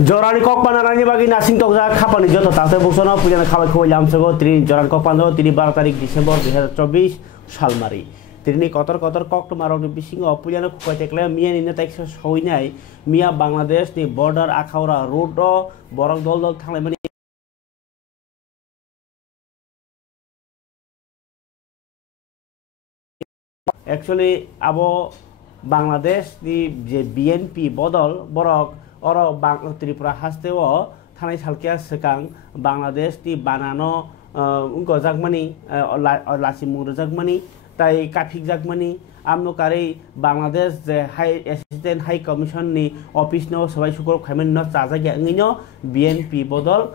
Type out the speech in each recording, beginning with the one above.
Jorani kok panarani bagi nasing tokja kapan joto tate buksono punya kawai kawai lamsego tiri joran kok pando tiri 12 tarik Desember 2024 salmari tiri kotor kok tumarok di bisingo punya kawai tekle mia ini teksa soinai mia Bangladesh ni border akhaura road borok dol thanglai mani actually abo Bangladesh di BNP bodol borok oro bang Tripura hasteo thanai salkia sekang Bangladesh di banano unko jagmani lasimur jagmani tai kafik jagmani amno kare Bangladesh je high assistant high commission ni office no sabai sukor khaimen no chaja ya ngino BNP bodol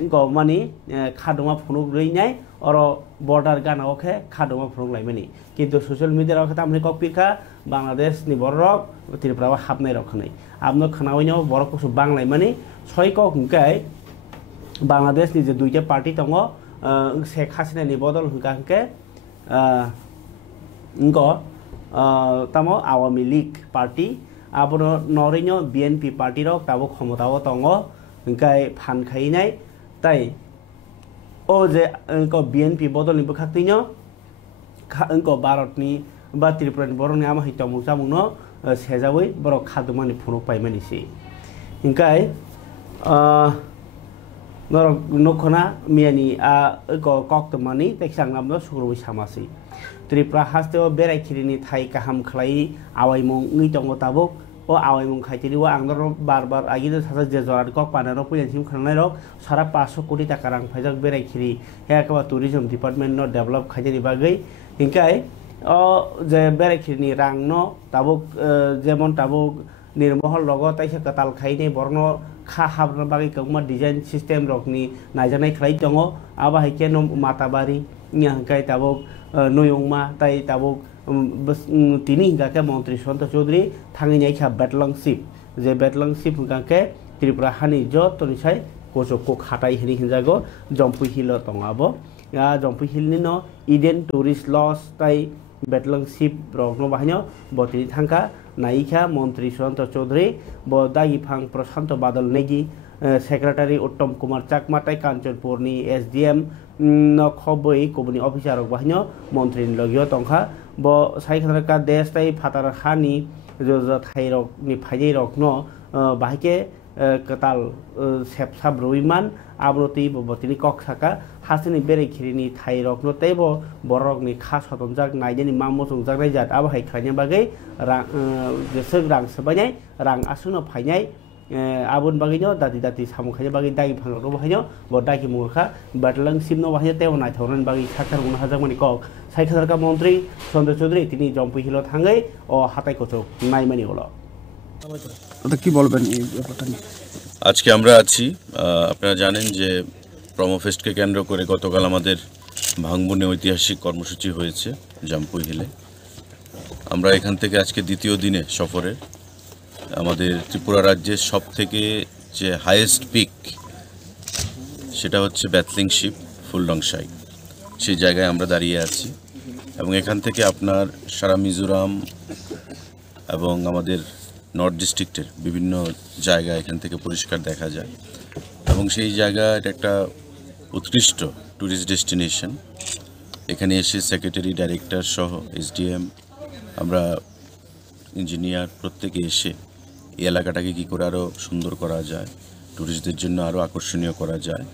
unko mani khadoma phunuk reinai oro border gana oke khadoma phunuk laimani কিন্তু social মিডিয়ার কথা আমরা কপিকা বাংলাদেশ নি বড়রক ত্রিপুরা হাবনাই রখনাই আমনো খানাওইনো বড় কিছু বাংলায় মানে ছয় কক হুকাই বাংলাদেশ নি যে দুইটা পার্টি দङ শেখ হাসিনা নি বদল হুকা হুকে তামো আওয়ামী লীগ পার্টি আবনো নরিনো বিএনপি পার্টি রক তাবো ক্ষমতাও দङ হুকাই ফান খাইনাই তাই ও যে বিএনপি বদল নিবো খাকতিনো engko Bharatni ba Tripura ni borok ni ama hitamung jamungno sejawai borok khadumani phunuk paimani si ingkai norok nokhona miani engko koktomani teksang namno sugrui samasi Tripura hasteo berai khirini thai kaham khlai awaimung ngi tongo tabuk o awaimung khaitiri wa angdor barbar agide sasa je joran kok panano puyansim khanai rok sara 500 কোটি টাকা rang phaijak berai khiri hekaba tourism department no develop khaitiri bagai ingkai o je berai khirni rang no tabuk jemon tabuk nirmohol logo taisa katal khaine borno kha habna bagai kongma design system rokni najanai khlai tongo aba haike no matabari ingkai tabuk noyongma tai tabuk তিনি হিংগাকে মন্ত্রী সন্তোষ চৌধুরী থাঙি নাইখা বেটলংশিপ যে বেটলংশিপ হিংগাকে ত্রিপুরা হানি যতনি সাই কোচকো খাটাই হিনি হিনজাগো Jampui hill তঙাবো Jampui হিলনি ন Eden tourist lodge তাই বেটলংশিপ রকনো বাহিনো বতিনি থাঙ্কা নাইখা মন্ত্রী সন্তোষ চৌধুরী ব দাগিফাং প্রশান্ত বাদল Nikki secretary Uttam Kumar Chakma তাই কাঞ্চনপুরনি SDM খবই কবনি officer বাহিনো মন্ত্রী লগিও Tankha bo sai khana ka desh tai phatar khani jo thai rok ni phajai rok no bahike katal sepsa broiman abroti botini kok saka hasini bere khirini thai rok no tebo borok ni kha sotonjak naideni mammo songjak nai jat aba hai khanya bagai rang jesek rang sabanai rang asuno phainai abun bagino dati samu khanya bagi dagi phangro no bahino bo dagi murkha batlang simno bahino tebo nai thoran bagi sakar guna hajak mani kok সাইখাদারকা মন্ত্রী সন্তোষ চৌধুরী তিনি Jampui hill থাঙ্গাই ও হাতাই কোচক নাইমানি হলো কি বলবেন এই ব্যাপারটা নিয়ে আজকে আমরা আছি আপনারা জানেন যে প্রমোফেস্টকে কেন্দ্র করে গতকাল আমাদের ভাঙবনে ঐতিহাসিক কর্মসূচি হয়েছে জম্পুই হিলে আমরা এখান থেকে আজকে দ্বিতীয় দিনে সফরে আমাদের ত্রিপুরা রাজ্যের সবথেকে যে হাইয়েস্ট পিক সেটা হচ্ছে ব্যাটলিংশিপ ফুলডংসাই সেই জায়গায় আমরা দাঁড়িয়ে আছি এবং এখান থেকে আপনার সারা মিজোরাম এবং আমাদের নর্থ ডিস্ট্রিক্টের বিভিন্ন জায়গা এখান থেকে পরিষ্কার দেখা যায় এবং সেই জায়গা এটা একটা উৎকৃষ্ট ট্যুরিস্ট ডেস্টিনেশন এখানে এসে সেক্রেটারি ডাইরেক্টর সহ SDM আমরা ইঞ্জিনিয়ার প্রত্যেকে এসে এই এলাকাটাকে কী করে আরও সুন্দর করা যায় ট্যুরিস্টদের জন্য আরও আকর্ষণীয় করা যায়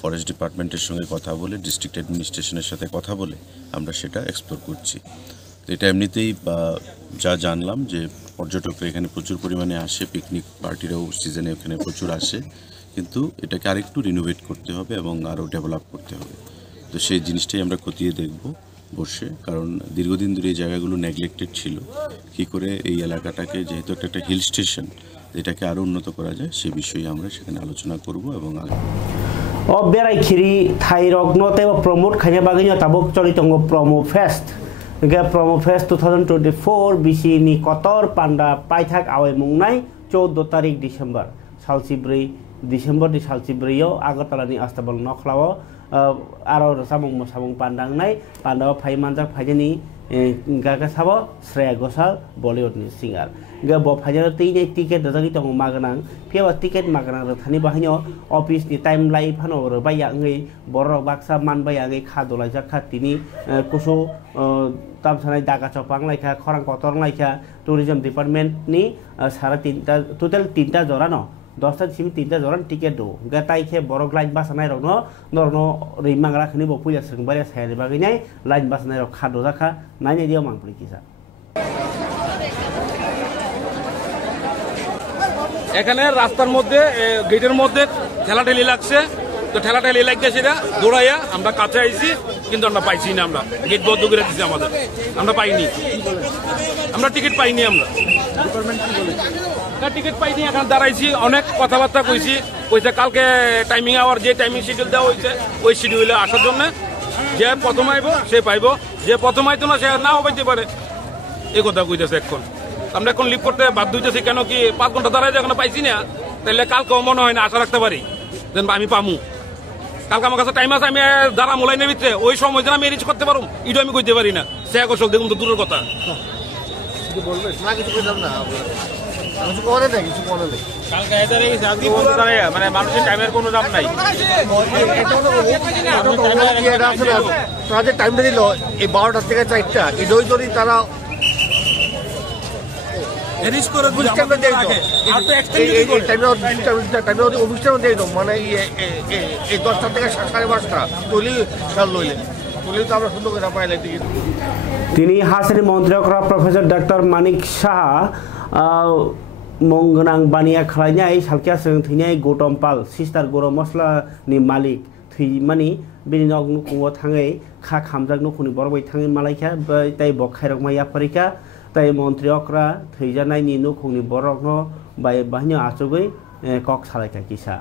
ফরেস্ট ডিপার্টমেন্টের সঙ্গে কথা বলে ডিস্ট্রিক্ট অ্যাডমিনিস্ট্রেশনের সাথে কথা বলে আমরা সেটা এক্সপ্লোর করছি এটা এমনিতেই যা জানলাম যে পর্যটকরা এখানে প্রচুর পরিমাণে আসে পিকনিক পার্টিরাও সিজনে এখানে প্রচুর আসে কিন্তু এটাকে আরেকটু রিনোভেট করতে হবে এবং আরও ডেভেলপ করতে হবে তো সেই জিনিসটাই আমরা খতিয়ে দেখব বসে কারণ দীর্ঘদিন ধরে এই জায়গাগুলো নেগলেক্টেড ছিল কী করে এই এলাকাটাকে যেহেতু একটা হিল স্টেশন এটাকে আরও উন্নত করা যায় সে বিষয়ে আমরা সেখানে আলোচনা করব এবং o berai khiri thai rok no tebo promote khanya bagino tabuk choli tongo promo fest ge promo fest 2024 bisi ni kotor panda paithak awai mungnai 14 tarik December salsibrei December di salsibrei yo agartala ni astabal nokhlawo aro samung pandang nai pandao phai manjak phaijani गागा साबो श्रेया घोषाल बॉलीवुडनि सिंगार गा ब final तीने ticket दजागि दङ मागनां Phewa ticket मागनां रथानि बाहायनो अफिसनि time लाई फानो रबाया ngै बर बाक्सा मानबाया ngै खादलाय जाखा तिनि कुसु तामसानाय दागा चपां लायखा खरां कतर लायखा टुरिज्म डिपार्टमेन्टनि सारा तीनटा टोटल तीनटा जरा न 10टा सिम 3टा जरान टिकेट दो गा ताइखे बरक लाइन बासनाय रनो नरनो रिमां राखनि ब पुया सोंबारे सायनि बागैनाय लाइन बासनाय र खादो जाखा नायनाय दियाव मांपुरि किसा এখানে রাস্তার মধ্যে গেটের মধ্যে ঠেলাঠেলি লাগছে তো ঠেলাঠেলি লাগছে সেটা দৌড়াইয়া আমরা কাছে আইছি কিন্তু আমরা পাইছি না আমরা গেট বন্ধ করে দিয়েছি আমাদের আমরা পাইনি আমরা টিকিট পাইনি আমরা টিকিট পাইনি এখন দাঁড়াইছি অনেক কথাবার্তা কইছি কালকে টাইমিং আওয়ার যে টাইমিং শিডিউল দেওয়া হয়েছে ওই শিডিউলে আসার জন্য যে প্রথম আইব সে পাইব যে প্রথম আইতো না সে নাও পাইতে পারে এই কথা কইতেছে এখন আমরা এখন লিভ করতে বাধ্য হইতেছি কেন কি 5 ঘন্টা দাঁড়াই যখন পাইছি না তাহলে কালকেও মনে হয় না আশা রাখতে পারি যেন আমি পামু কালকে আমার কাছে টাইম আছে আমি দাঁড়ামু লাইনের ভিতরে ওই সময় যেন আমি রিচ করতে পারুম এটা আমি কইতে পারি না সে কৌশল দেখুন তো দূরের কথা মানে মানুষের টাইমের কোনো দাম নাই তারা যে টাইমটা দিল এই 12টা থেকে 4টা এটাই যদি তারা মানে এই 10টা থেকে 5:30 তৈলি খেয়াল লইলে তো আমরা সুন্দর করে পাইলে তিনি হাসির মন্ত্রীরা প্রফেসর ডক্টর মানিক সাহা मंगनां बानिया खालायनाय सालकिया जों थैनाय गौतम पाल सिस्टार गरम मस्ला नि मालिक थैमानि बिनि नग नुखुङो थाङै खा खामजाक नुखुनि बरबाय थाङै मालायखा ताइ बखायरक माया परिका ताइ मन्त्रि अक्रा थैजानायनि नुखुंनि बरकनो बाय बाहनो आचुगै कक सालायका किसा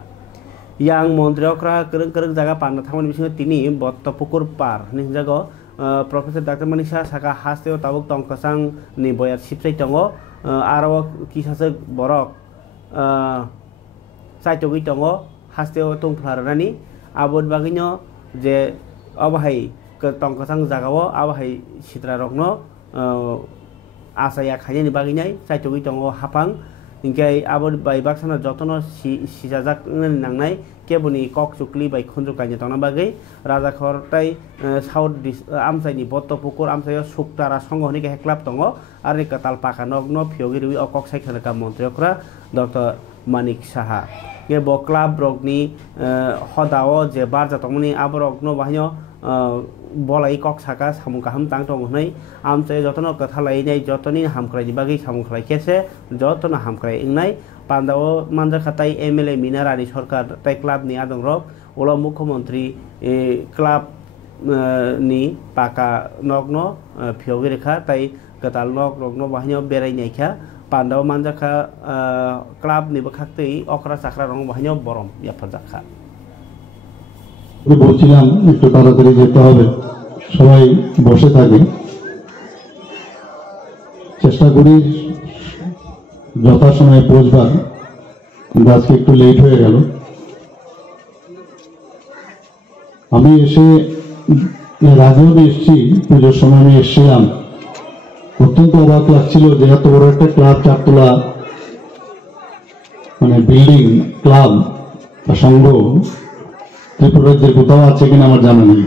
यां मन्त्रि अक्रा करं करं जागा पाना थांनि बिसिङो तिनि बत्तपुकुर पार नि जागो प्रफेसर डक्टर मानिक साहा साका हास्तेव ताबुक तंकसां नि बया सिपसाय दङो आरो किसासे बरक साइटगै दङ हास्तेव तंफ्लारनानि आबद बागैनो जे अबाहाय तंकसां जागाव आबाहाय सित्रा रकनो आसाया खायनि बागैनाय साइटगै दङ हापां इंकाय आबद बाय बाक्साना जतन सिजाजाक नांनाय केबुनि कक चुकलि बाय खुनजु कायनि तना बागै राजाखरताय साउथ आमसाइनि बत्तपुकुर आमसायाव सुक्तारा संघनि के क्लाब दङ आरो कताल पाका नग्न फियोगिरि अकक साइखनका मन्त्रियकरा डक्टर मानिक साहा के ब क्लाब रगनि हदाव जे बार जातमनि आबरगनो बाहनो बलाई कक साका सामुकाहाम तां दङनै आमसाय जतन कथालायनाय जतनि हामख्रायनि बागै सामुख्राय केसे जतन हामख्राय इंनाय पान्दाव मानजाखाताय एमएलए मिनारानि सरकार ताय क्लाबनि आदं रक ओला मुख्यमंत्री क्लाब नि पाका नग्न फियोगिरिखा ताय कताल नग रगनो बाहनो बेरायनायखा पान्दाव मानजाखा क्लाब नि बखाक्तै अकरा चाकरा रंग बाहनो बरम याफाजाखा বলছিলাম একটু তাড়াতাড়ি যেতে হবে সবাই বসে থাকি চেষ্টা করি যথাসময়ে পৌঁছবার কিন্তু আজকে একটু লেট হয়ে গেল আমি এসে এর আগেও এসেছি পুজোর সময় আমি এসেছিলাম অত্যন্ত অবাক লাগছিল যে এত বড় একটা ক্লাব চারতলা মানে বিল্ডিং ক্লাব বা সংঘ ত্রিপুরার যে কোথাও আছে কিনা আমার জানা নেই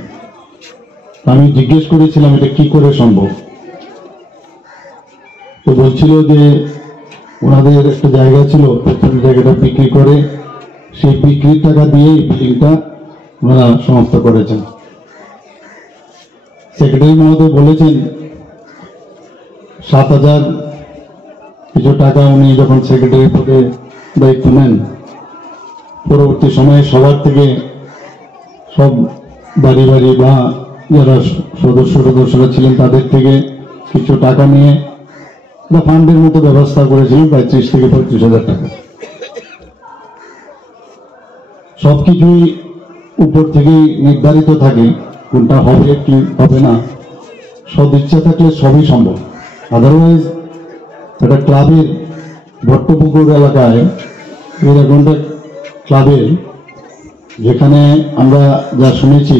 আমি জিজ্ঞেস করেছিলাম এটা কি করে সম্ভব তো বলছিল যে ওনাদের একটা জায়গা ছিল প্রত্যেক জায়গাটা বিক্রি করে সেই বিক্রির টাকা দিয়েই বিল্ডিংটা ওনারা সংস্থা করেছেন সেক্রেটারি মহোদয় বলেছেন 7,000 কিছু টাকা উনি যখন সেক্রেটারি পদে দায়িত্ব নেন পরবর্তী সময়ে সবার থেকে সব বাড়ি বাড়ি বা যারা সদস্যরা ছিলেন তাদের থেকে কিছু টাকা নিয়ে বা ফান্ডের মতো ব্যবস্থা করেছিলেন প্রায় 30 থেকে 35,000 টাকা সবকিছুই উপর থেকেই নির্ধারিত থাকে কোনটা হবে কি হবে না সদ ইচ্ছা থাকলে সবই সম্ভব আদারওয়াইজ একটা ক্লাবের ভট্টপুকুর এলাকায় এরকম একটা ক্লাবের যেখানে আমরা যা শুনেছি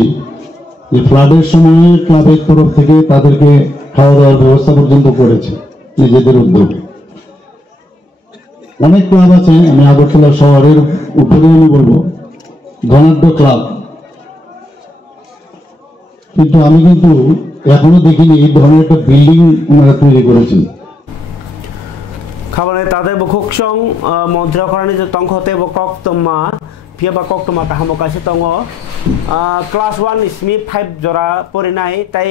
যে ফ্লাডের সময় ক্লাবের তরফ থেকে তাদেরকে খাওয়া দাওয়ার ব্যবস্থা পর্যন্ত করেছে নিজেদের উদ্যোগে। অনেক ক্লাব আছে, আমি আগরতলা শহরের উপরে আমি বলবো ধনাঢ্য ক্লাব, কিন্তু আমি কিন্তু এখনো দেখিনি এই ধরনের একটা বিল্ডিং ওনারা তৈরি করেছেন। খাবারে তাদের বকুকসং মন্ত্রী করানি যে তং হতে বকক তমা পিয়া বা কক তমা কাহামো কাছে তং ক্লাস 1 ইসমি 5 জরা পরিনাই তাই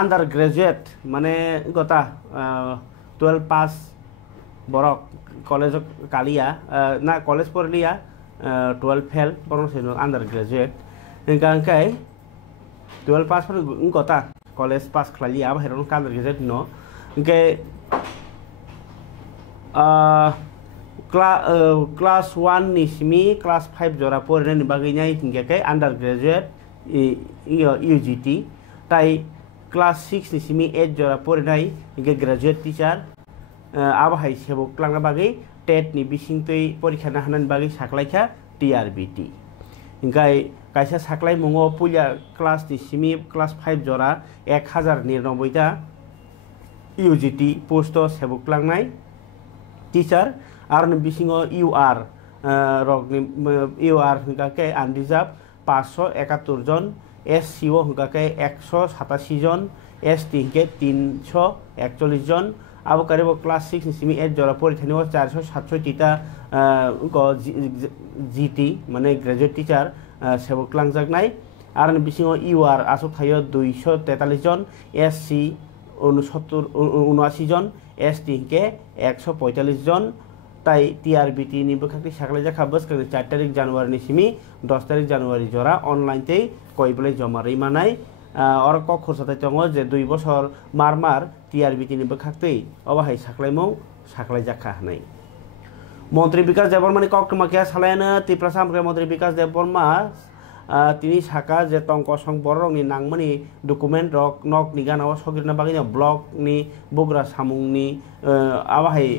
আন্ডার গ্রাজুয়েট মানে গতা 12 পাস বরক কলেজ কালিয়া না কলেজ পড়লিয়া 12 ফেল বরং আন্ডার গ্রাজুয়েট গাঙ্কাই 12 পাস পর গতা college pass Khalia বাহিরন under graduate ন গে class 1 nismi class 5 jora porene ni bagainya hingga under graduate UGT tai class 6 nismi 8 jora porenai hingga graduate teacher abahai sebok klangna bagai TET ni bisingtui porikha na hanan bagai saklaikha TRBT hingga kaisa saklai mungo puya class nismi class 5 jora 1099 ta UGT post sebok klangnai teacher arne bisingo UR rogni UR hingake unreserved 571 জন SCO hingake 187 জন ST hingke 341 জন abokare bo class 6 ni simi 8 jora porithani 467 ta GT mane graduate teacher sebok klangjaknai arne bisingo UR asok thayo 243 জন SC 79 জন ST hingke 145 জন তাই TRBT ni bokakti saklai jakha boskan 4 তারিখ জানুয়ারি ni simi 10 তারিখ জানুয়ারি jora online tei koibele joma rimanai or kok khursatai tongo je 2 বছর marmar TRBT ni bokakti obahai saklaimong saklai jakha hanai মন্ত্রী বিকাশ দেববর্মানি কক্টমাকিয়া সালায়ানো ত্রিপুরা সামগ্রিক মন্ত্রী বিকাশ দেববর্মা তিনি সাকা যে টংক সং বরংনি নাংমানি ডকুমেন্ট রক নক ni gana o sogirna bagina blog ni bogra samungni abahai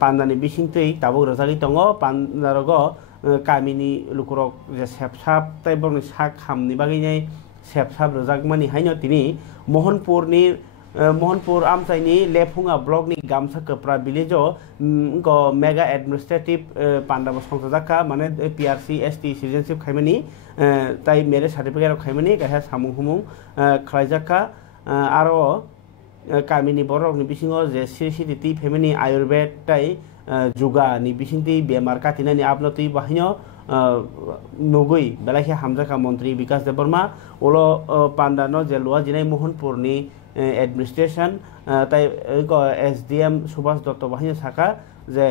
pandani bisingtui tabok rajagi tongo pandarogo kamini lukurok je sepsap tai borni sak hamni baginai sepsap rajagmani haino tini Mohanpur आमचाइनि लेफुंगा ब्लॉकनि गामसा कपरा विलेजो को मेगा एडमिनिस्ट्रेटिव पांडाबो संसदाका माने PRC ST citizenship खाइमानि ताइ मेरे certificate खाइमानि गाहा सामुं हुमुं खलाइजाका आरो कामिनि बरकनि बिसिङो जे सिसिटिति फेमिनि आयुर्वेद ताइ जुगा नि बिसिंति बेमार काटिनानि आपनति बाहिनो नगै बेलाखे हामजाका मन्त्री विकास देबबर्मा ओलो पान्डानो जे लुवा जिनाय मोहनपुरनि एडमिनिस्ट्रेशन ताइ SDM सुभाष दत्त बाहिनो साका जे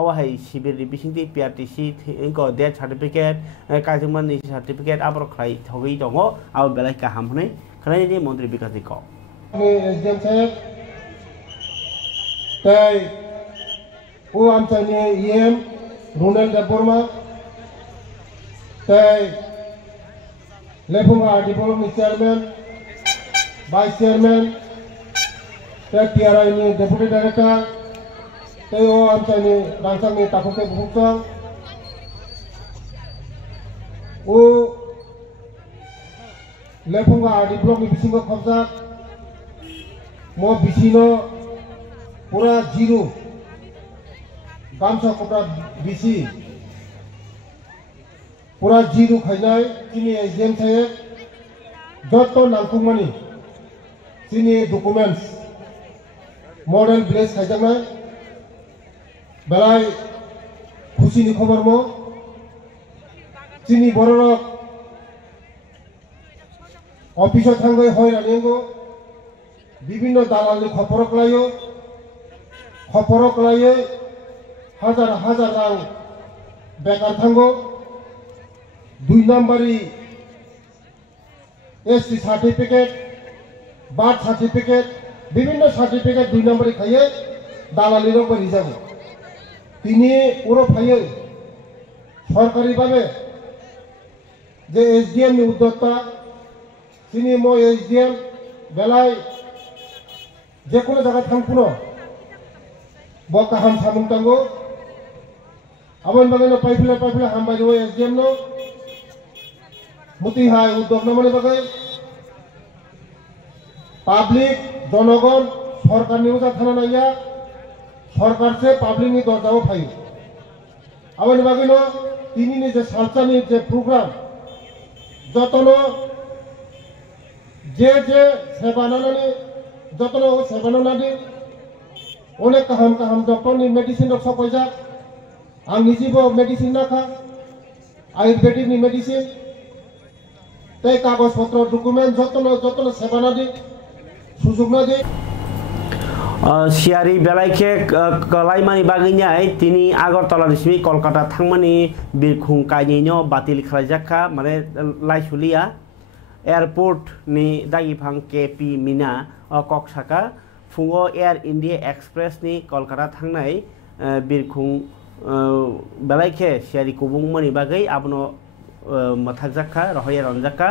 ओहाय शिबिरनि बिसिंति PRTC इनको डेथ सर्टिफिकेट काजिमाननि सर्टिफिकेट आबर खाइ थगै दङ आव बेलाय गाहाम हनै खनायनि मन्त्री विकास दिख SDM साहेब ताइ ओ आमचानि EM रुनेल देबबर्मा ताइ लेफुंगा development चेयारमैन Vice Chairman, TRI ni Deputy Director, TO Amchani Rangsang ni Takuke Bhuksang, O Lepunga Diplom ni Bisingo Khobsa, Mo Bisino Pura Zero, Gamsa Kota Bisi, Pura Zero Khainai, Kini SDM saya, Joto Nangkumani. Sini documents model place khajama belai khushi ni khobor mo sini bororo office thangoi hoy ranengo bibinno dalal ni khoporo klayo hajar rang bekar thango 2 nambari ST certificate birth certificate বিভিন্ন certificate 2 নম্বরে খাইয়ে দালালিরও করে যাবে তিনি পুরো খাইয়ে সরকারিভাবে যে SDM ni উদ্যোক্তা তিনি মো SDM বেলায় যে কোনো জায়গা থামপুনো বকা হাম সামুংতাঙ্গো আবন বাগানো পাইফিলা হামবাই ও SDM নো মুতি হাই উদ্যোগ নামনে বাগাই পাবলিক জনগণ সরকার নিউজা থানা নাইয়া সরকার সে পাবলিক নি দরজাও ফাই আবার বাগিন তিনি যে সালচানি যে প্রোগ্রাম যতন যে সেবানানি যতন সেবানানি অনেক কাহাম কাহাম ডক্টরনি মেডিসিন রক সপয়জা आं निजेबो मेडिसिन नाखा आयुर्वेदिक नि मेडिसिन तै कागज पत्र डकुमेंट जतन सेवाना दि सुजुग ना दि सियारी बेलाइखे कलाइमानि बागैनाय तिनि आगरतला निसिमि कलकाता थांमानि बिरखुं कायनिनो बातिल खालायजाखा माने लाइसुलिया एयारपोर्ट नि दागिफां केपि मिना कक्साका फुङो एयार इंडिया एक्सप्रेस नि कलकाता थांनाय बिरखुं बेलाइखे सियारी कुबुंमनि बागै आबनो मथाकजाखा रहया रनजाखा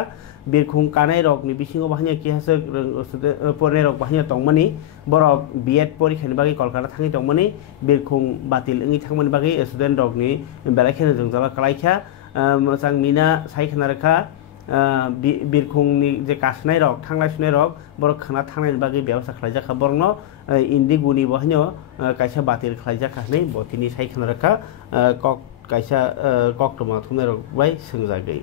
बिरखुं कानाय रकनि बिसिङाव बाहायनो किहासो फरायनाय रक बाहायनो तंमनि बरक बीएड परीक्षानि बागै कलकाता थाङै तंमनि बिरखुं बातिल ओङि थांमनि बागै स्टुडेन्ट रकनि बेलाइखे जोंजाला कलाइखा मोजां मिना सायखनारखा बिरखुंनि जे कासनाय रक थांलाय सुनाय रक बरक खाना थांनायनि बागै बेबस्था खालायजाखा बरनो इन्दि गुनि बाहायनो कायसा बातिल खालायजाखा नै बतिनि सायखनारखा कक कायसा कक्टमा थुमनाय रक बाय सोंजागै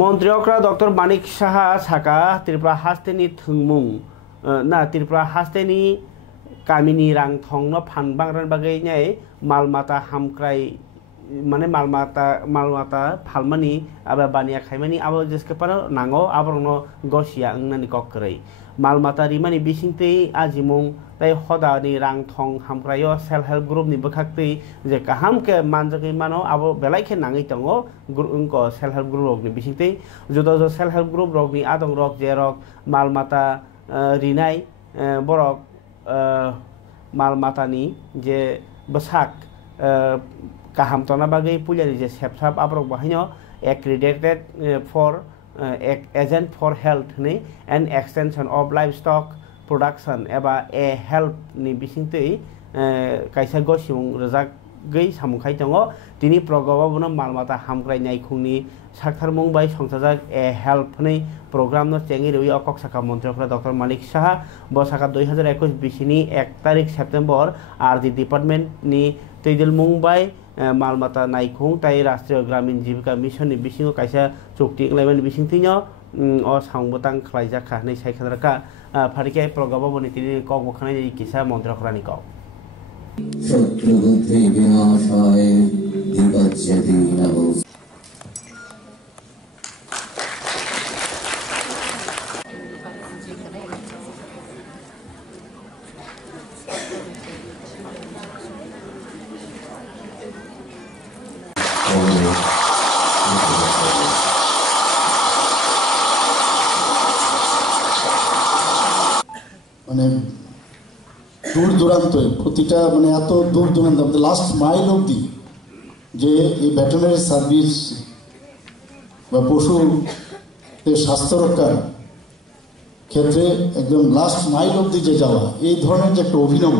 मन्त्रियक्रा डॉक्टर मानिक साहा साका त्रिपुरा हास्टेनि थुंमुं ना त्रिपुरा हास्टेनि कामिनि रां थंनो फानबांरान बागै नाय मालमाता हामक्राय माने मालमाता फालमानि आबा बानिया खायमानि आबो जेसके पारो नांगो आबरनो गसिया अंनानि कक्करै मालमाता रिमानि बिसिंतै आजिमुं ताई हदानि रां थं हामक्रायो सेल्फ हेल्प ग्रुप नि बखाक्तै जे काहाम के मानजकै मानो आबो बेलाइखे नाङै तंगो ग्रुप सेल्फ हेल्प ग्रुप नि बिसिंतै जुदा जो सेल्फ हेल्प ग्रुप रक नि आदं रक जे रक मालमाता रिनाय बरक मालमातानि जे Basak kaham tona bagai pulyari je sepsap abrok bahino accredited for agent for health ni and extension of livestock production eba a health ni bisingtei kaisa gosimung rejak gei samungkai tongo tini progobabono malmata hamkrai naikungni saktarmung bai songsajak a health ni program no chengi rewi okok saka montrokra dr manik saha bosaka 2021 bisini 1 tarik september rd department ni teidel mumbai मालमाता नाइखुं ताई राष्ट्रीय ग्रामीण जीविका mission नि बिसिङाव कायसा चुक्ति इंलायमानि बिसिंथिनो अ सांबोतां खलायजाखा नै सायखनारखा फारिके प्रगाबाबनि तिनि कक बखानाय किसा मन्त्रखरानि कक शत्रुबुद्धि विनाशाय दिवच्यति नमो মানে দূর দূরান্ত প্রতিটা মানে এত দূর দূরান্ত লাস্ট মাইল অবধি যে এই ভেটেরিনারি সার্ভিস বা পশুর স্বাস্থ্য রক্ষার ক্ষেত্রে একদম লাস্ট মাইল অবধি যে যাওয়া এই ধরনের যে একটা অভিনব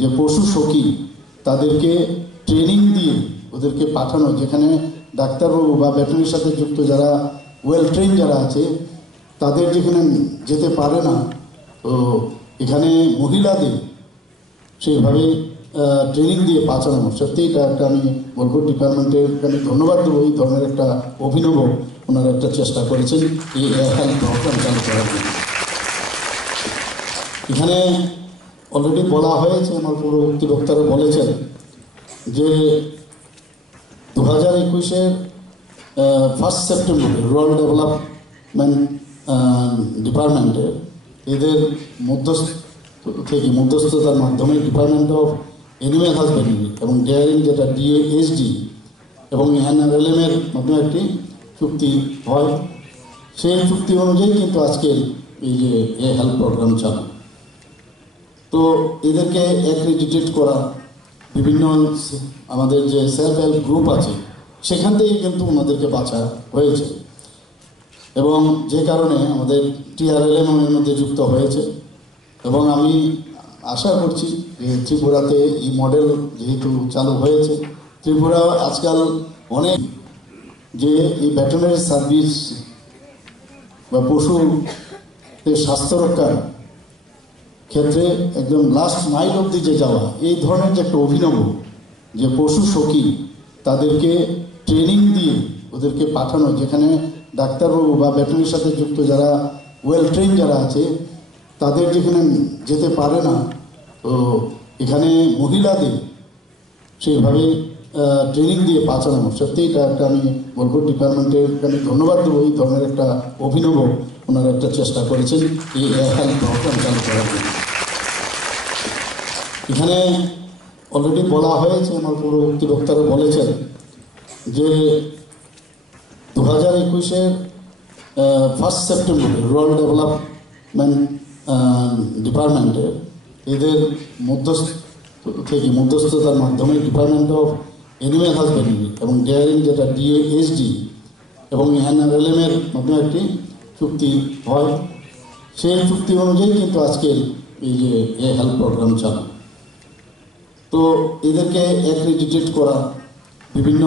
যে পশু সখী তাদেরকে ট্রেনিং দিয়ে ওদেরকে পাঠানো যেখানে ডাক্তারবাবু বা ভেটেরিনারির সাথে যুক্ত যারা ওয়েল ট্রেন যারা আছে তাদের যেখানে যেতে পারে না তো এখানে মহিলাদের সেইভাবে ট্রেনিং দিয়ে পাঠানো সত্যি এটা একটা আমি বলবো ডিপার্টমেন্টের আমি ধন্যবাদ দেবো এই ধরনের একটা অভিনব ওনারা একটা চেষ্টা করেছেন এই হেলথ প্রোগ্রাম চালু করার জন্য এখানে অলরেডি বলা হয়েছে আমার পূর্ববর্তী বক্তারা বলেছেন যে 2021-এর 1 সেপ্টেম্বর রুরাল ডেভেলপমেন্ট ডিপার্টমেন্টের এদের মধ্যস্থতার মাধ্যমে ডিপার্টমেন্ট অফ এনিম্যাল হাজবেন্ডারি এবং ডেয়ারিং যেটা ডিএএসডি এবং এনআরএলএমের মাধ্যমে একটি চুক্তি হয় সেই চুক্তি অনুযায়ী কিন্তু আজকের এই যে এ হেলথ প্রোগ্রাম চালু তো এদেরকে অ্যাক্রেডিটেড করা বিভিন্ন আমাদের যে সেলফ হেল্প গ্রুপ আছে সেখান থেকে কিন্তু ওনাদেরকে বাছা হয়েছে এবং যে কারণে আমাদের টিআরএলএম এর মধ্যে যুক্ত হয়েছে এবং আমি আশা করছি যে ত্রিপুরাতে এই মডেল যেহেতু চালু হয়েছে ত্রিপুরা আজকাল অনেক যে এই ভেটেরিনারি সার্ভিস বা পশুর স্বাস্থ্য রক্ষার ক্ষেত্রে একদম লাস্ট মাইল অবধি যে যাওয়া, এই ধরনের যে একটা অভিনব যে পশু সখী, তাদেরকে ট্রেনিং দিয়ে ওদেরকে পাঠানো, যেখানে ডাক্তারবাবু বা ভেটেরিনারির সাথে যুক্ত যারা ওয়েল ট্রেন যারা আছে, তাদের যেখানে যেতে পারে না, তো এখানে মহিলাদের সেইভাবে ট্রেনিং দিয়ে পাঠানো, সত্যি এটা একটা আমি বলবো ডিপার্টমেন্টের আমি ধন্যবাদ দেবো। এই ধরনের একটা অভিনব ওনারা একটা চেষ্টা করেছেন এই হেলথ প্রোগ্রাম চালু করার জন্য। এখানে অলরেডি বলা হয়েছে, আমার পূর্ববর্তী বক্তারা বলেছেন যে 2021-এর 1 সেপ্টেম্বর রুরাল ডেভেলপমেন্ট ডিপার্টমেন্টের এদের মধ্যস্থতার মাধ্যমে ডিপার্টমেন্ট অফ এনিম্যাল হাজবেন্ডারি এবং ডেয়ারিং যেটা DASD এবং NRLM-এর মাধ্যমে একটি চুক্তি হয়। সেই চুক্তি অনুযায়ী কিন্তু আজকের এই যে হেলথ প্রোগ্রাম চালু। তো এদেরকে অ্যাক্রেডিটেট করা বিভিন্ন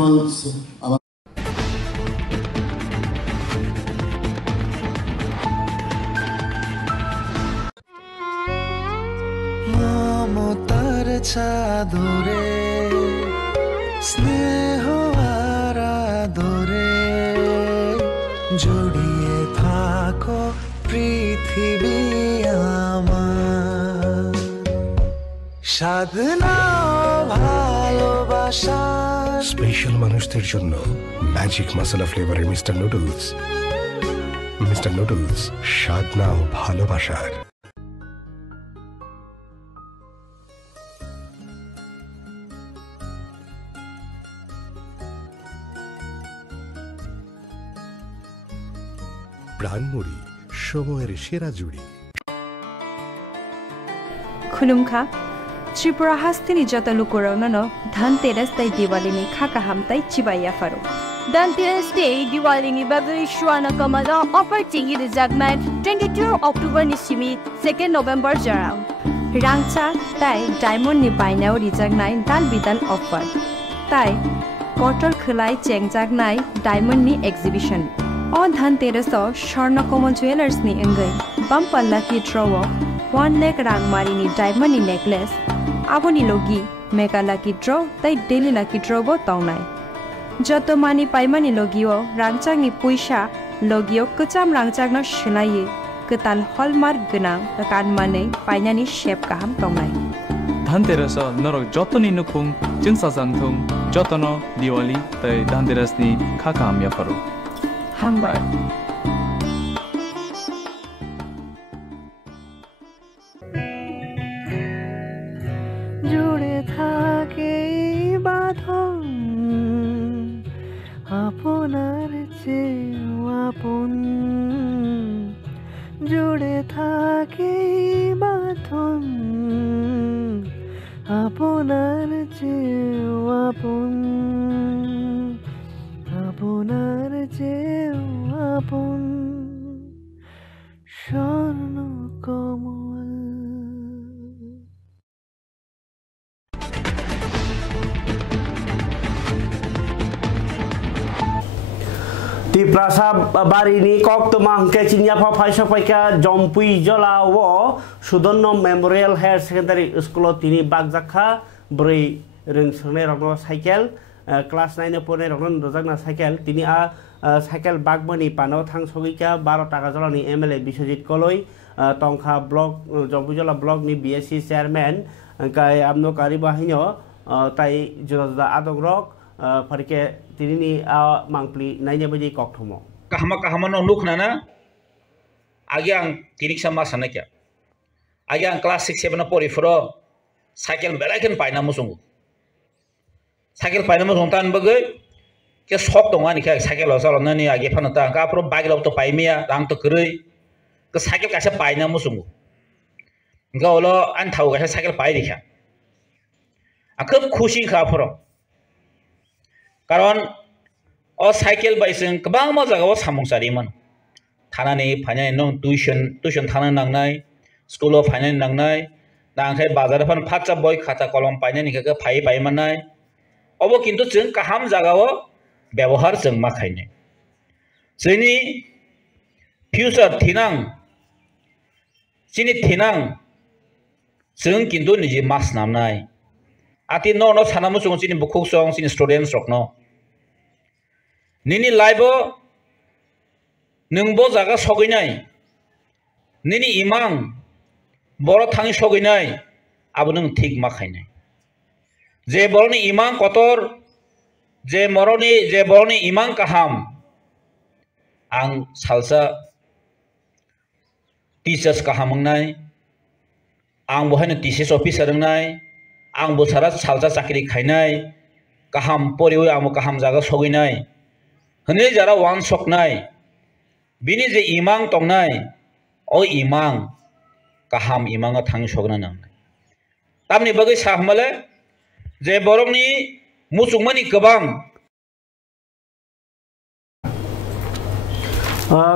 মমতার চাদরে স্নেহ আর আদরে জড়িয়ে থাকো পৃথিবী আমার, সাধনা ভালোবাসা স্পেশাল মানুষদের জন্য ম্যাজিক মশলা ফ্লেভারের মিস্টার নুডলস। মিস্টার নুডলস, স্বাদ নাও ভালোবাসার। প্রাণমুড়ি, সময়ের সেরা জুড়ি। खुलुमखा त्रिपुरा हास्तिनि जतलु कोराउननो धनतेरस तै दिवालीनि खाका हामताई चिबाया फारो धनतेरस डे दिवालीनि बागै शुआना कमाला अफर टिंगि रिजागनाय 22 अक्टोबर नि सिमि 2 नोभेम्बर जराम रांचा ताई डायमंड नि बायनाव रिजागनाय दान बिदान अफर ताई कटल खलाय चेंगजागनाय डायमंड नि एग्जिबिशन ओ धनतेरस स्वर्ण कमल ज्वेलर्स नि अंगै बम्पल्ला की ड्रॉ 1 लाख रांगमारिनि डायमंड नेकलेस आबोनि लोगी मेगा लाकी ड्रॉ तै डेली लाकी ड्रॉ बो तौनाय जतो मानि पाइमानि लोगियो रांचांगनि पैसा लोगियो कचाम रांचांगना सुनायो कताल हलमार्क गोनां कानमानै पाइनानि शेप गाहाम तौनाय धनतेरस नरक जतोनि नुखुं जिंसाजांथुं जतनो दिवाली तै धनतेरसनि खाखाम याफारो हामबाय জুড়ে থাকে বাঁধন আপনার চেয়েও আপন, জুড়ে থাকে বাঁধন আপনার চেয়েও আপন, আপনার চেয়েও আপন স্বর্ণ কমল। Tiprasa bari ni kok tumang ke cinya pa paisa paika jompui jola wo Sudono Memorial Higher Secondary School tini bagjakha brei reng sene rokno cycle class 9 pone rokno dojakna cycle tini a cycle bagbani pano thang sogika 12 taka jolani MLA Biswajit Koloi tongkha block jompui jola block ni BSC chairman kai amno kariba hinyo tai juda juda adong rok Parike tini mangpli naine baji koktomo. Kahama no nuk nana. Agyang tirik sama sana kya. Agyang kelas 6 7 pori fro. Cycle belakan paina musungu. Cycle paina musung tan bagai. Kya sok tonga ni kya cycle losal nani agi panata. Ka pro bagi lo to paimia tang to kerei. Ke cycle kasih paina musungu. Engkau lo an tahu kasih cycle pai dikya. Aku khushi kah pro. Karon o cycle baising kebang ma jaga o samung sariman thanani phainai nong tuition thana nangnai school of phainai nangnai nangkhai bazar phan phacha boy khata kolom painai ni ka phai pai manai obo kintu jeng kaham jaga o ব্যবহার जों मा खायने जोंनि future thinang chini thinang chung kintu niji mas namnai ati no thanamu chung chini bukhuk song chini students rokno nini live nungbo jaga soginai nini imang boro thangi soginai abo nung thik ma khainai je boroni imang kotor je boroni imang kaham ang salsa teachers kahamangnai ang bohaina thesis officer ngai ang bosara salsa chakri khainai kaham poriwe amo kaham jaga soginai hne jara wan soknai bini je imang tongnai o imang kaham imanga thang sogna nang tamni bagai sahmale je borongni musungmani kebang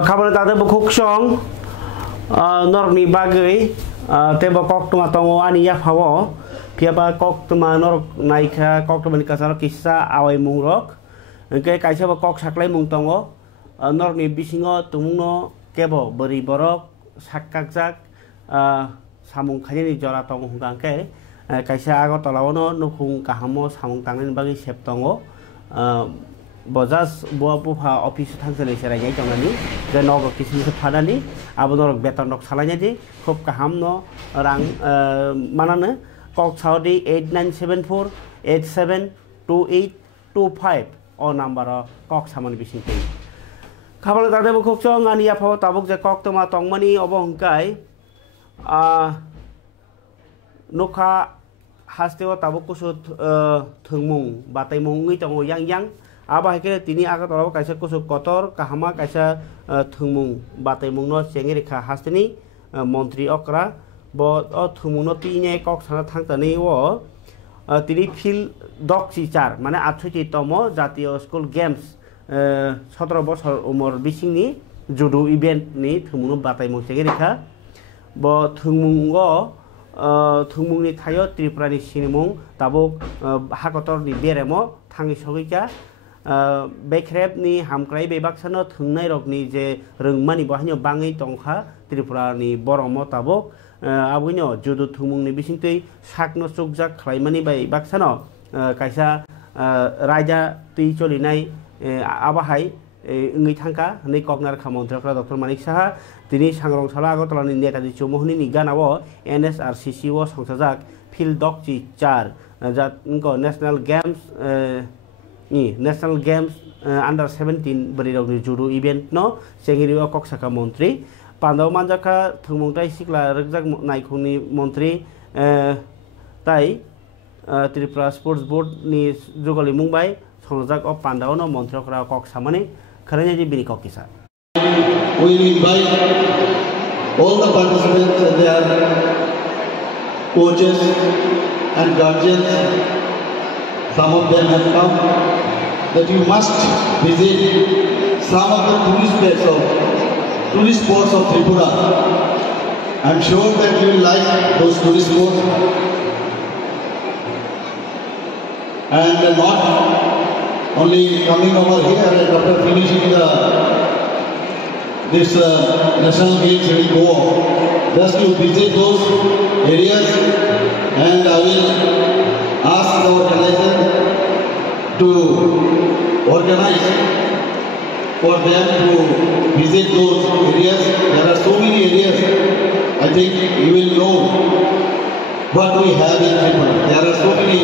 khabar tade bukhuk song norni bagai teba kok tuma tongo ani ya phawo piaba kok tuma norok naikha kok tuma nikasar kissa awai mungrok engke kaisa ba kok saklai mung tongo norni bisingo tumuno kebo beri borok sakkakjak samung khajini jora tongo hungkangke kaisa agotolawono nukhung kahamo samung tangni bagi sep tongo Bozas buah buah office thangselai serai jangani je nogo kismi phadani abo norok beton rok salanya di khub kaham no rang manane kok saudi 8974 872825 o number kok samani bising tei khabar tade bukhuk chong ani apho tabuk je kok toma tongmani obo hungkai nokha hasteo tabuk kusut thungmung bataimung ngui tongo yang aba hekele tini agatolaw kaisa kusuk kotor kahama kaisa thungmung bataimung no chengeri kha hasteni মন্ত্রী অকরা ব থুমুনো তিনে cock সানা থাংতানি ও তিনি feel দক্সি 4 মানে 68তম জাতীয় school games 17 বছর Umar বিসিংনি জুডু event নি থুমুনো বাতাই মংসেগে রেখা ব থুমুংনি থাयो ত্রিপুরানি সিনেমুং তাবুক হাকতরনি বেরেমো থাंगि सगैका बेख्रेबनि हामक्राय बेबाक्सानो थुंनाय रकनि जे रोंमानि बहायनो बाङै तंखा त्रिपुरानि Bermo Tabuk आबुनो जुदु थुमुंनि बिसिंतै साकनो सुकजाक खालायमानि bye बाक्सानो कायसा राजा तै चलिनाय आबाहाय इंगै थांका नै कगनार खामन्त्रक्रा डक्टर मानिक साहा तिनि सांग्रंसाला आगरतलानि नेताजि चौमुहनि गानावो एनएसआरसीसी ओ संसाजाक फिल्ड दक्सि 4 जा national games national games under 17 बरिरगनि जुडु इवेंट नो सेंगिरिवा कक्साका मंत्री पांडव मानजाका थुंमुंगताय सिक्ला रगजाक नायखुंनि मंत्री ताय त्रिपुरा स्पोर्ट्स बोर्ड नि जुगलि मुंबाय संजाक अ पांडवनो मंत्रिफोरा कक्सामानि खरैनि बिनि ककिसा We invite all the participants and their coaches and guardians. Some of them have come, that you must visit some of the tourist spots of Tripura. I'm sure that you will like those tourist spots. And not only coming over here and after finishing this national games will go off. Just to visit those areas, and I will ask the organizer to organize for them to visit those areas. There are so many areas. I think you will know what we have in Tripura. There are so many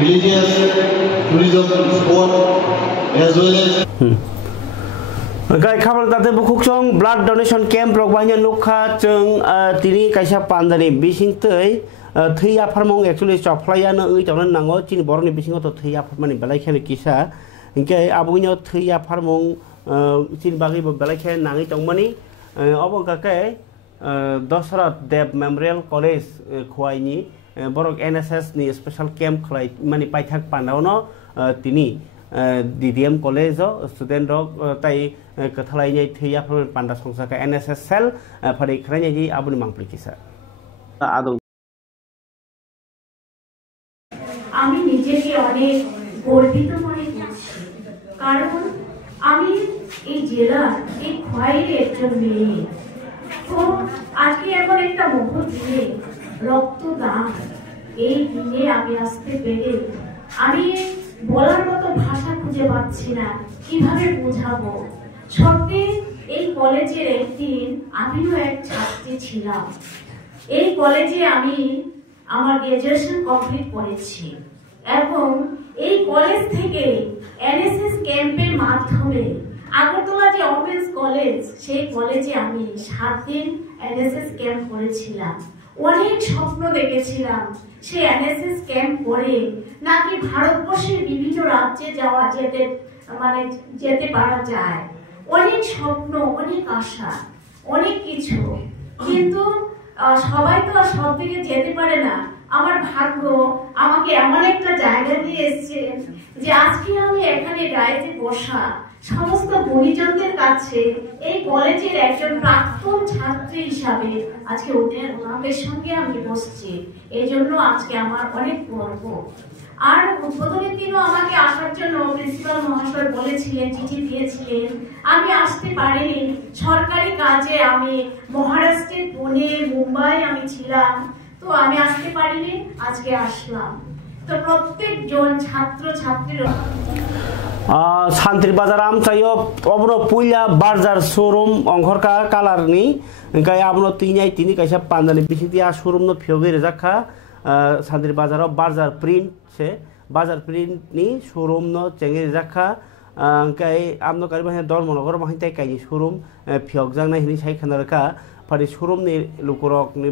religious tourism spots as well as गाय खबर दाते बुखुकचों blood donation camp रगबायनो नुखा जों तिनि कायसा पान्दानि बिसिंतै थै आफारमं actually चफ्लायानो ओइतावनो नांगो चिनि बरनि बिसिंगो तो थै आफारमानि बेलायखानि किसा इंके आबुइनो थै आफारमं चिनि बागै बेलायखानि नाङै तंमानि अबंकाके दशरथ देव मेमोरियल कॉलेज खोवाइनि बरक एनएसएस नि स्पेशल कैंप खलाय मानि पाइथाक पान्दावनो तिनि DDM कॉलेज स्टूडेंट रक ताई कथलायनि थै आफारमनि पान्दा संसाका एनएसएस सेल फरि खरायनि आबुनि मांप्लि किसा आदौ আমি নিজেকে অনেক গর্বিত মনে করছি কারণ আমি এই জেলার এই খোয়াইয়ের একজন মেয়ে তো আজকে এমন একটা মহৎ দিনে রক্তদান, এই দিনে আমি আসতে পেরে আমি বলার মতো ভাষা খুঁজে পাচ্ছি না, কিভাবে বোঝাবো। সত্যি এই কলেজের একদিন আমিও এক ছাত্রী ছিলাম। এই কলেজে আমি আমার গ্রাজুয়েশন কমপ্লিট করেছি এবং এই কলেজ থেকে এনএসএস ক্যাম্পের মাধ্যমে আগরতলা যে ওমেন্স কলেজ, সেই কলেজে আমি 7 দিন এনএসএস ক্যাম্প করেছিলাম। অনেক স্বপ্ন দেখেছিলাম সেই এনএসএস ক্যাম্প করে নাকি ভারতবর্ষের বিভিন্ন রাজ্যে যেতে পারা যায়। অনেক স্বপ্ন, অনেক আশা, অনেক কিছু, কিন্তু সবাই তো আর সব দিকে যেতে পারে না। আমার ভাগ্য আমাকে এমন একটা জায়গা দিয়ে এসছে যে আজকে আমি এখানে গাড়িতে বসা সমস্ত গুণীজনদের কাছে এই কলেজের একজন প্রাক্তন ছাত্রী হিসাবে আজকে ওনাদের সঙ্গে আমি বসছি। এই জন্য আজকে আমার অনেক গর্ব। আর উদ্বোধনের দিনও আমাকে আসার জন্য প্রিন্সিপাল মহাশয় বলেছিলেন, চিঠি দিয়েছিলেন। আমি আসতে পারিনি, সরকারি কাজে আমি মহারাষ্ট্রের পুনে, মুম্বাই আমি ছিলাম, তো আমি আসতে পারিনি, আজকে আসলাম। তো প্রত্যেকজন ছাত্র ছাত্রীরা सान्त्री बाजार आमचायो अब्रो पुइला बाजार शोरूम अंखरका कालारनि गाय आबनो तिनि कायसा पान्दानि बिसितिया शोरूम न फियोगे रेजाखा सान्त्री बाजाराव बाजार प्रिन्ट से बाजार प्रिन्ट नि शोरूम न चेंगे रेजाखा गाय आमनो कारि बाहे धर्मनगर बाहाय कायनि शोरूम फियोग जांना हिनि साइ खानारका फारि शोरूम नि लुकरक नि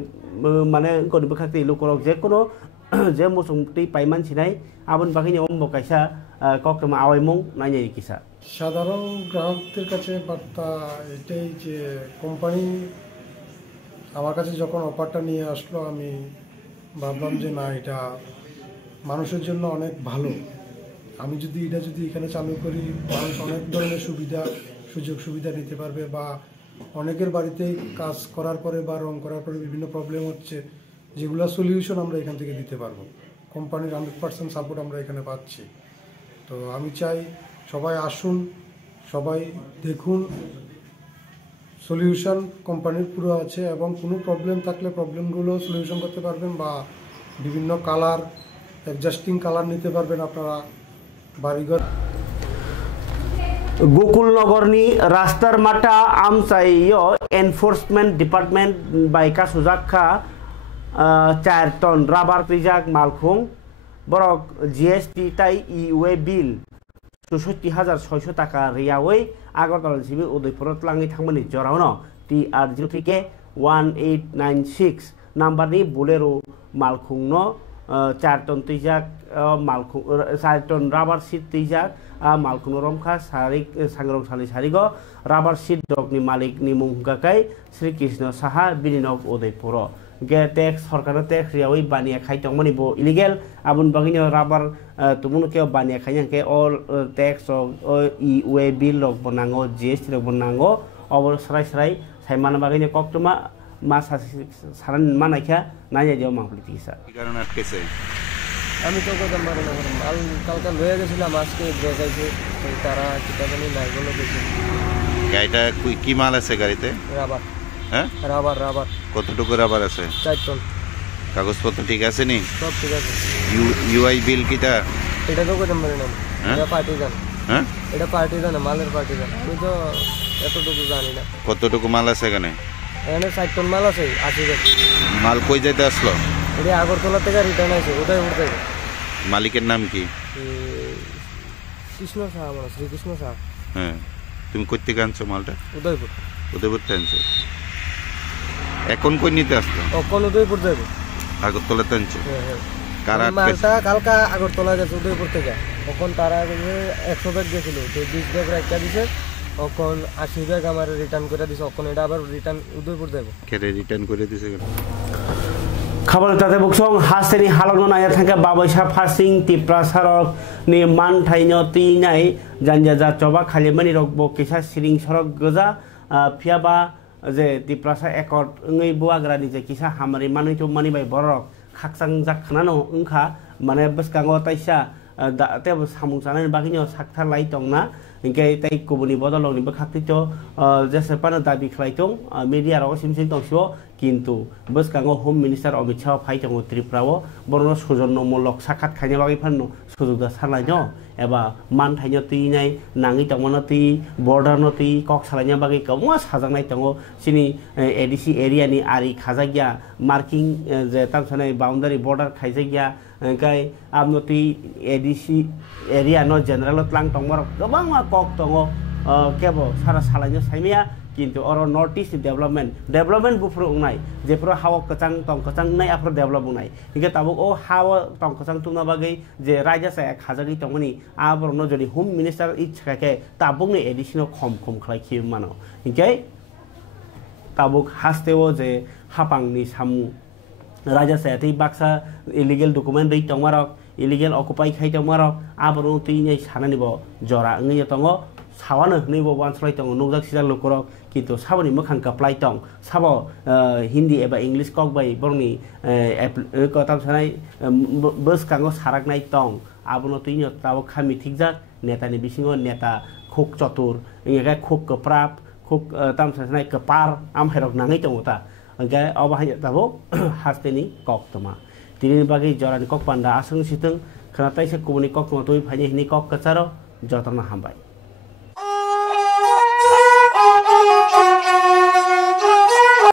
माने गनि बखाति लुकरक जे कोनो जे मोसंति पाइमान छिनाय आबन बाकिनि अम्ब कायसा কক্রমা আওয়াইমং নাইনাই কিসা সাধারণ গ্রাহকদের কাছে বার্তা এটাই যে কোম্পানি আমার কাছে যখন অফারটা নিয়ে আসলো আমি ভাবলাম যে না, এটা মানুষের জন্য অনেক ভালো। আমি যদি এখানে চালু করি, মানুষ অনেক ধরনের সুযোগ সুবিধা নিতে পারবে, বা অনেকের বাড়িতে কাজ করার পরে বা রং করার পরে বিভিন্ন প্রবলেম হচ্ছে, যেগুলো সলিউশন আমরা এখান থেকে দিতে পারবো। কোম্পানির 100% সাপোর্ট আমরা এখানে পাচ্ছি। তো আমি চাই সবাই আসুন, সবাই দেখুন, সলিউশন কোম্পানির পুরো আছে এবং কোনো প্রবলেম থাকলে প্রবলেমগুলো সলিউশন করতে পারবেন, বা বিভিন্ন কালার অ্যাডজাস্টিং কালার নিতে পারবেন আপনারা বাড়িঘর। गोकुलनगरनि रास्तार माटा आमचाइयो एनफोर्समेंट डिपार्टमेंट बाइका सुजाखा 4 टन राबार प्रिजाक मालखुं बरक जीएसटी ताई इउए बिल ৬৪,৬০০ টাকা রিয়াওই আগরতলা সিবি উদয়পুরত লাঙি থাংমানি জরাউনো TR03K 1896 नाम्बारनि बोलेरो मालखुंनो 4 टन तैजाक मालखुं 4 टन राबार सीट तैजाक मालखुंनो रमखा सारि सांग्रं सानि सारिगो राबार सीट डगनि मालिकनि मुंगाकाय श्री कृष्ण साहा बिलिनग उदयपुर गे टैक्स सरकार टैक्स रियावै बानिया खाइतंमनि बो इलिगेल आबुन बागिनो राबार तुमुनो के बानिया खाइयाके ऑल टैक्स इउए बिल रग बनांगो जीएसटी रग बनांगो अबर सराय सराय साइमान बागिनो कक्टमा मा सारान मानाइखा नाइया दियाव मांगलितिसा কারণ আটকেছে আমি তো কথা মারি না, মাল কালকে লয়ে গেছিলাম, আজকে দেখাইছে তারা কিতাবানি নাই বলে দিয়েছে। গাড়িটা কি মাল আছে গাড়িতে? রাবার। হ্যাঁ, রাবার। কতটুকু রাবার আছে? 4 টন। কাগজপত্র ঠিক আছে নি? সব ঠিক আছে। ইউআই বিল কিটা? এটা তো কথা মারি না, এটা পার্টিজান। হ্যাঁ, এটা পার্টিজান, মালের পার্টিজান। আমি তো এতটুকু জানি না। কতটুকু মাল আছে এখানে? এখানে 4 টন মাল আছে, 80 কেজি। মাল কই যাইতে আসলো? এটা আগরতলা থেকে রিটার্ন আছে, ওটাই উঠতে। মালিকের নাম কি? কৃষ্ণ সাহা, মানে শ্রীকৃষ্ণ সাহা। হ্যাঁ, তুমি কই থেকে আনছো মালটা? উদয়পুর। উদয়পুর থেকে আনছো? এখন কই নিতে আসলো? এখন উদয়পুর যাবে। আগরতলাতে আনছো? হ্যাঁ। কারা মালটা কালকা আগরতলা যাচ্ছে উদয়পুর থেকে। এখন তারা 100 ব্যাগ গেছিল, তো 20 ব্যাগ রাখা দিছে। এখন 80 ব্যাগ আমার রিটার্ন করে দিছে। এখন এটা আবার রিটার্ন উদয়পুর যাবে। কেরে রিটার্ন করে দিছে কেন? खबर ताते बुकसं हासेनि हालगनो नाया थांगा बाबैसा फासिं तिप्रा सरक नि मानथाइनो तिनाय जानजा जाचबा खालिमानि रक बकेसा सिरिं सरक गोजा फियाबा जे तिप्रासा एकट ngै बुआग्रानि जे किसा हामारि मानै तो मानि बाय बरक खाकसां जाखनानो ओंखा माने बसकांगो ताइसा तेबो सामुं जानायनि बागिनो साकथा लाई दंना इनके तई कुबुनी बदल नि बखाति तो जैसे पानो दाबी खलाइतों मीडिया रो सिमसिम तंगसो किन्तु बसकांगो होम मिनिस्टार अमित शाह फाइतंगो त्रिपुराओ बरनो सुजन्नमूलक साक्षात खायनो बागै फाननो सुजुदा सालायनो एबा मान थाइनो तुइनाय नाङि तंगनो तुइ बर्डारनो तुइ कक सालायनो बागै कमवा साजांनाय तंगो सिनि एडीसी एरिया नि आरि खाजागिया मार्किं जे तामसानाय बाउंडारी बर्डार खायजागिया ओंखाय आमनो तुइ एडीसी एरिया नो जनरल प्लान तंगमर गोबां कक तंगो केबो सारा सालायनो साइमिया किन्तु और नॉर्थ ईस्ट डेवलपमेंट बुफुर उनाय जेफोर हाव कचां तंग कचां नाय आफोर डेवलप उनाय इनके ताबो ओ हाव तंग कचां तुना बागै जे राजा साया खाजागि तंगनि आबरनो जदि होम मिनिस्टार इच्छाके ताबुकनि एडिशनल खम खलायखि मानो इनके ताबुक हास्तेओ जे हापांनि सामु राजा साया तै बाक्सा इलिगेल डकुमेंट दै तंगमारक इलिगेल अकुपाय खाय तंगमारक आबरनो तैनै सानानिबो जरा ngै तंगो सावानो नैबो वानस्लाय दङ नौजाक सिजा लुकरक किन्तु साबनि मोखां काप्लाय दं साबो हिन्दी एबा इंलिश कक बाय बरनि कताम सानाय बसकांगो सारागनाय दं आबनो तुइनो ताबो खामि थिकजाक नेतानि बिसिङो नेता खुक चतुर इंगे खुक कप्राप खुक ताम सानाय कपार आमहेरक नाङै दङ ता ओंगे अबाहाय ताबो हास्तेनि कक तमा तिनि बागै जरानि कक पान्डा आसं सितों खनाताइसे कुबनि कक मतुइ फाइनि हिनि कक कचारो जतन हामबाय।